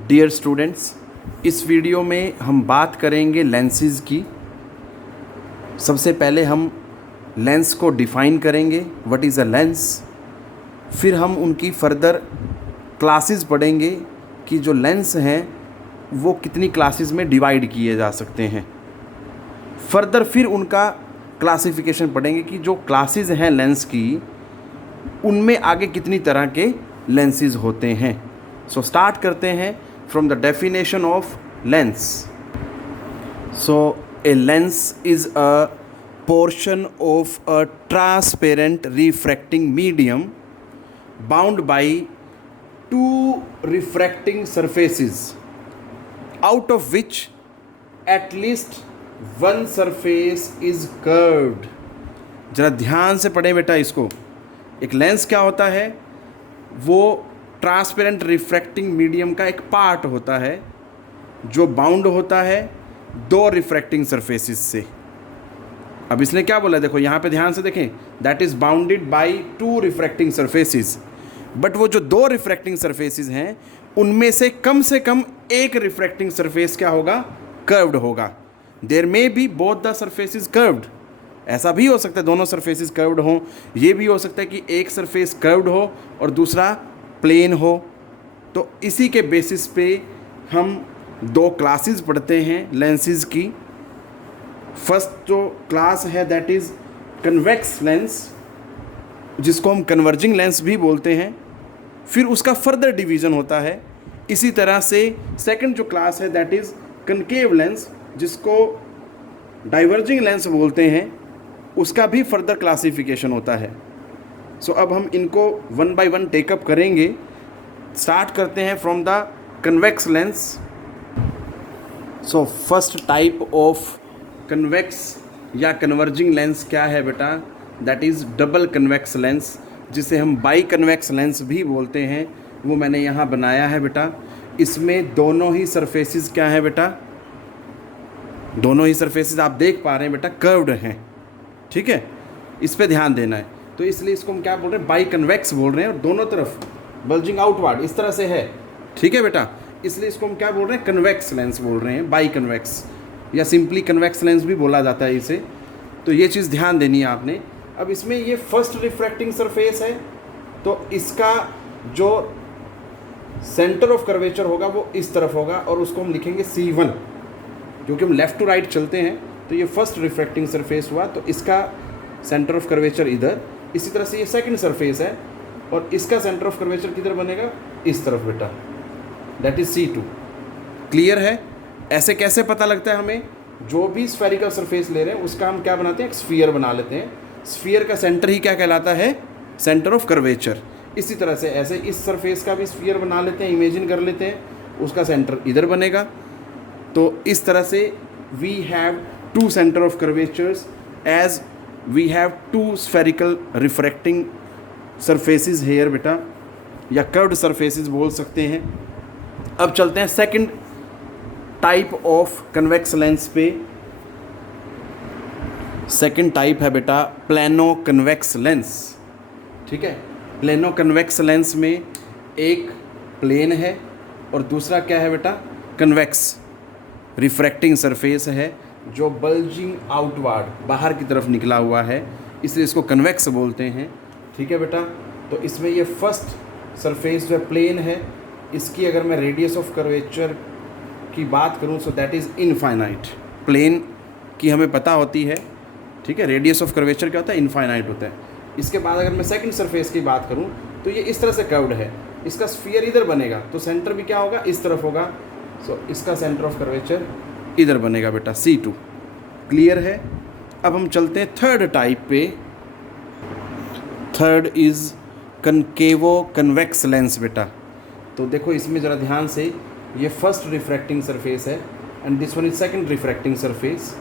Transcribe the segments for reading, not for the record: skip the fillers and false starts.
Dear students, इस video में हम बात करेंगे लेंसेज की। सबसे पहले हम लेंस को डिफ़ाइन करेंगे, व्हाट इज़ अ लेंस। फिर हम उनकी फर्दर क्लासेस पढ़ेंगे कि जो लेंस हैं वो कितनी क्लासेस में डिवाइड किए जा सकते हैं। फर्दर फिर उनका क्लासिफिकेशन पढ़ेंगे कि जो क्लासेस हैं लेंस की उनमें आगे कितनी तरह के लेंसेज होते हैं। सो स्टार्ट करते हैं from the definition of lens. So a lens is a portion of a transparent refracting medium bound by two refracting surfaces, out of which at least one surface is curved। जरा ध्यान से पढ़ें बेटा इसको। एक lens क्या होता है? वो ट्रांसपेरेंट रिफ्रैक्टिंग मीडियम का एक पार्ट होता है जो बाउंड होता है दो रिफ्रैक्टिंग सरफेसेस से। अब इसने क्या बोला, देखो यहाँ पे ध्यान से देखें, that is bounded by two refracting surfaces. But वो जो दो रिफ्रैक्टिंग सरफेसेस हैं उनमें से कम एक रिफ्रैक्टिंग सरफेस क्या होगा? कर्व्ड होगा। There may be both the surfaces curved. ऐसा भी हो सकता है दोनों सरफेसेस कर्व्ड हों। ये भी हो सकता है कि एक सरफेस कर्व्ड हो और दूसरा प्लेन हो। तो इसी के बेसिस पे हम दो क्लासेस पढ़ते हैं लेंसेज की। फर्स्ट जो क्लास है दैट इज़ कन्वेक्स लेंस, जिसको हम कन्वर्जिंग लेंस भी बोलते हैं। फिर उसका फर्दर डिवीज़न होता है। इसी तरह से सेकंड जो क्लास है दैट इज़ कनकेव लेंस, जिसको डाइवर्जिंग लेंस बोलते हैं। उसका भी फर्दर क्लासिफिकेशन होता है। सो अब हम इनको वन बाय वन टेकअप करेंगे। स्टार्ट करते हैं from the convex lens. So first type of convex या कन्वर्जिंग लेंस क्या है बेटा? That is double convex lens, जिसे हम बाई कन्वेक्स लेंस भी बोलते हैं। वो मैंने यहाँ बनाया है बेटा। इसमें दोनों ही सरफेसेस क्या है बेटा? दोनों ही सरफेसेस आप देख पा रहे हैं बेटा कर्व्ड हैं। ठीक है, इस पे ध्यान देना है। तो इसलिए इसको हम क्या बोल रहे हैं? बाई कन्वेक्स बोल रहे हैं। और दोनों तरफ बल्जिंग आउटवर्ड इस तरह से है। ठीक है बेटा, इसलिए इसको हम क्या बोल रहे हैं? कन्वेक्स लेंस बोल रहे हैं, बाई कन्वेक्स या सिंपली कन्वेक्स लेंस भी बोला जाता है इसे। तो ये चीज़ ध्यान देनी है आपने। अब इसमें ये फर्स्ट रिफ्रैक्टिंग सरफेस है, तो इसका जो सेंटर ऑफ कर्वेचर होगा वो इस तरफ होगा और उसको हम लिखेंगे C1, क्योंकि हम लेफ़्ट टू राइट चलते हैं। तो ये फर्स्ट रिफ्रैक्टिंग सरफेस हुआ, तो इसका सेंटर ऑफ कर्वेचर इधर। इसी तरह से ये सेकंड सरफेस है और इसका सेंटर ऑफ कर्वेचर किधर बनेगा? इस तरफ बेटा, दैट इज़ C2। क्लियर है? ऐसे कैसे पता लगता है हमें? जो भी स्फेरिकल सरफेस ले रहे हैं उसका हम क्या बनाते हैं? एक स्फीयर बना लेते हैं। स्फीयर का सेंटर ही क्या कहलाता है? Centre of curvature. इसी तरह से ऐसे इस सरफेस का भी स्फीयर बना लेते हैं, इमेजिन कर लेते हैं, उसका सेंटर इधर बनेगा। तो इस तरह से we have two centre of curvatures as we have two spherical refracting surfaces here बेटा, या कर्व्ड सरफेसेस बोल सकते हैं। अब चलते हैं second type of convex lens पे। सेकंड टाइप है बेटा प्लेनो कन्वेक्स लेंस। ठीक है, प्लेनो कन्वेक्स लेंस में एक प्लेन है और दूसरा क्या है बेटा? कन्वेक्स रिफ्रैक्टिंग सरफेस है जो बल्जिंग आउटवर्ड बाहर की तरफ निकला हुआ है, इसलिए इसको कन्वेक्स बोलते हैं। ठीक है बेटा, तो इसमें ये फर्स्ट सरफेस जो है प्लेन है। इसकी अगर मैं रेडियस ऑफ कर्वेचर की बात करूं so that is infinite. Plane की हमें पता होती है। ठीक है, रेडियस ऑफ कर्वेचर क्या होता है? इनफाइनाइट होता है। इसके बाद अगर मैं सेकंड सरफेस की बात करूं तो ये इस तरह से कर्व्ड है। इसका स्फीयर इधर बनेगा, तो सेंटर भी क्या होगा? इस तरफ होगा। सो इसका सेंटर ऑफ कर्वेचर इधर बनेगा बेटा, C2। क्लियर है? अब हम चलते हैं थर्ड टाइप पे। थर्ड इज़ कनकेवो कन्वेक्स लेंस बेटा। तो देखो इसमें ज़रा ध्यान से, ये फर्स्ट रिफ्रैक्टिंग सरफेस है and this one is second refracting surface.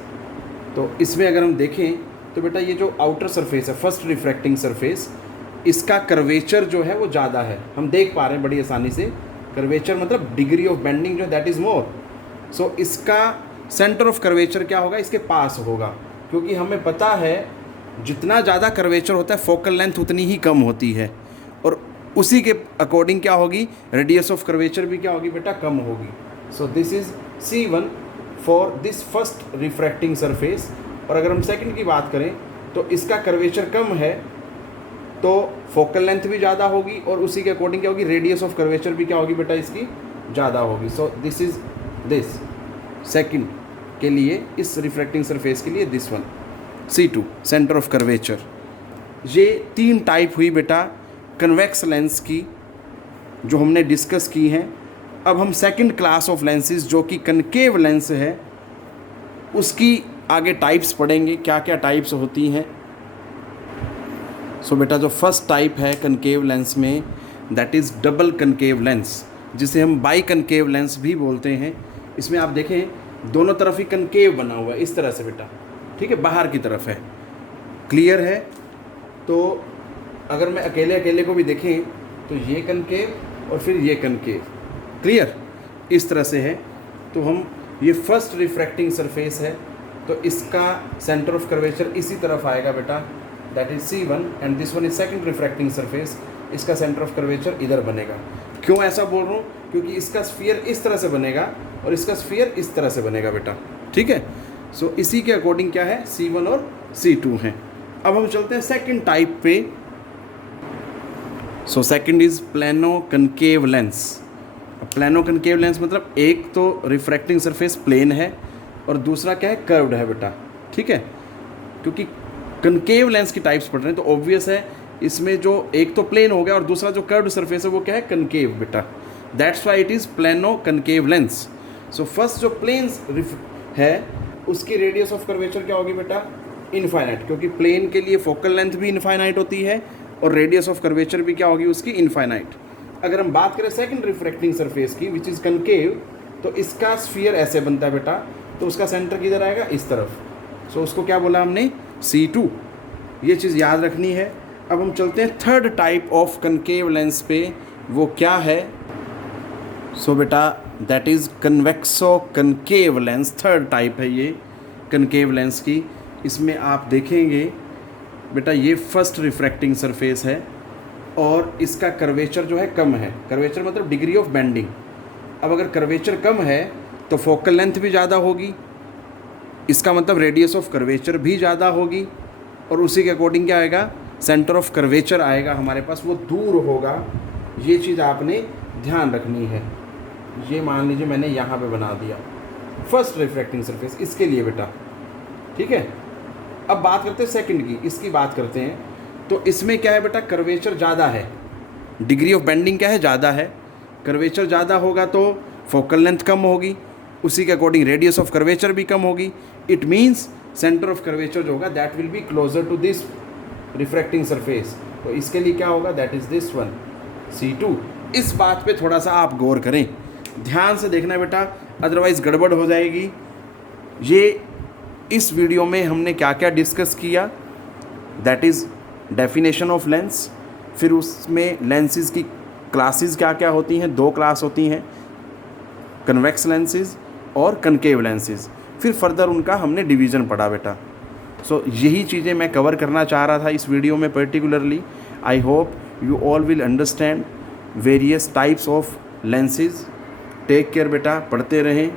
तो इसमें अगर हम देखें तो बेटा ये जो आउटर सरफेस है फर्स्ट रिफ्रैक्टिंग सरफेस, इसका कर्वेचर जो है वो ज़्यादा है। हम देख पा रहे हैं बड़ी आसानी से। कर्वेचर मतलब डिग्री ऑफ बेंडिंग जो दैट इज़ मोर। सो इसका सेंटर ऑफ कर्वेचर क्या होगा? इसके पास होगा, क्योंकि हमें पता है जितना ज़्यादा कर्वेचर होता है फोकल लेंथ उतनी ही कम होती है। और उसी के अकॉर्डिंग क्या होगी, रेडियस ऑफ कर्वेचर भी क्या होगी बेटा, कम होगी। So this is C1 for this first refracting surface. और अगर हम सेकंड की बात करें तो इसका कर्वेचर कम है तो फोकल लेंथ भी ज़्यादा होगी और उसी के अकॉर्डिंग क्या होगी, रेडियस ऑफ कर्वेचर भी क्या होगी बेटा, इसकी ज़्यादा होगी। So this is this second के लिए, इस रिफ्रैक्टिंग सरफेस के लिए this one C2 centre of curvature. ये 3 टाइप हुई बेटा कन्वेक्स लेंस की जो हमने डिस्कस की हैं। अब हम सेकंड क्लास ऑफ लेंसेज जो कि कनकेव लेंस है उसकी आगे टाइप्स पढ़ेंगे, क्या क्या टाइप्स होती हैं। सो बेटा जो फर्स्ट टाइप है कनकेव लेंस में, that is double concave lens, जिसे हम बाई कनकेव लेंस भी बोलते हैं। इसमें आप देखें दोनों तरफ ही कनकेव बना हुआ है इस तरह से बेटा, ठीक है, बाहर की तरफ है, क्लियर है। तो अगर मैं अकेले अकेले को भी देखें तो ये कनकेव और फिर ये कनकेव, क्लियर, इस तरह से है। तो हम ये फर्स्ट रिफ्रैक्टिंग सरफेस है तो इसका सेंटर ऑफ कर्वेचर इसी तरफ आएगा बेटा, that is C1 and this one is second refracting surface, इसका सेंटर ऑफ कर्वेचर इधर बनेगा। क्यों ऐसा बोल रहा हूँ, क्योंकि इसका स्फीयर इस तरह से बनेगा और इसका स्फीयर इस तरह से बनेगा बेटा, ठीक है। सो इसी के अकॉर्डिंग क्या है, C1 और C2 हैं। अब हम चलते हैं सेकंड टाइप पे। So second is plano concave lens. Plano concave lens मतलब एक तो रिफ्रैक्टिंग सरफेस प्लेन है और दूसरा क्या है, कर्व्ड है बेटा, ठीक है। क्योंकि कनकेव लेंस की टाइप्स पढ़ रहे हैं तो ऑब्वियस है इसमें जो एक तो प्लेन हो गया और दूसरा जो कर्व्ड सरफेस है वो क्या है, कनकेव बेटा, that's why it is plano concave lens. So first जो प्लेन है उसकी रेडियस ऑफ कर्वेचर क्या होगी बेटा, इनफाइनाइट, क्योंकि प्लेन के लिए फोकल लेंथ भी इनफाइनाइट होती है और रेडियस ऑफ कर्वेचर भी क्या होगी उसकी, इनफाइनाइट। अगर हम बात करें सेकंड रिफ्रैक्टिंग सरफेस की विच इज़ कनकेव, तो इसका स्फीयर ऐसे बनता है बेटा, तो उसका सेंटर किधर आएगा, इस तरफ। सो उसको क्या बोला हमने, C2, ये चीज़ याद रखनी है। अब हम चलते हैं third type of concave lens पे, वो क्या है। सो बेटा that is convexo concave lens, third type है ये कनकेव लेंस की। इसमें आप देखेंगे बेटा ये फर्स्ट रिफ्रैक्टिंग सरफेस है और इसका कर्वेचर जो है कम है, कर्वेचर मतलब डिग्री ऑफ बेंडिंग। अब अगर कर्वेचर कम है तो फोकल लेंथ भी ज़्यादा होगी, इसका मतलब रेडियस ऑफ कर्वेचर भी ज़्यादा होगी और उसी के अकॉर्डिंग क्या आएगा, सेंटर ऑफ कर्वेचर आएगा हमारे पास, वो दूर होगा। ये चीज़ आपने ध्यान रखनी है। ये मान लीजिए मैंने यहाँ पे बना दिया फर्स्ट रिफ्रैक्टिंग सरफेस इसके लिए बेटा, ठीक है। अब बात करते हैं सेकंड की, इसकी बात करते हैं। तो इसमें क्या है बेटा, कर्वेचर ज़्यादा है, डिग्री ऑफ बेंडिंग क्या है, ज़्यादा है। कर्वेचर ज़्यादा होगा तो फोकल लेंथ कम होगी, उसी के अकॉर्डिंग रेडियस ऑफ कर्वेचर भी कम होगी। It means centre of curvature जो होगा that will be closer to this refracting surface. तो इसके लिए क्या होगा, that is this one C2। इस बात पे थोड़ा सा आप गौर करें, ध्यान से देखना बेटा, अदरवाइज़ गड़बड़ हो जाएगी। ये इस वीडियो में हमने क्या क्या डिस्कस किया, that is definition of lens, फिर उसमें लेंसेज की क्लासेस क्या क्या होती हैं, 2 क्लास होती हैं, कन्वेक्स लेंसेज और कनकेव लेंसेज, फिर फर्दर उनका हमने डिवीज़न पढ़ा बेटा। सो यही चीज़ें मैं कवर करना चाह रहा था इस वीडियो में particularly. I hope you all will understand various types of lenses. Take care बेटा, पढ़ते रहें।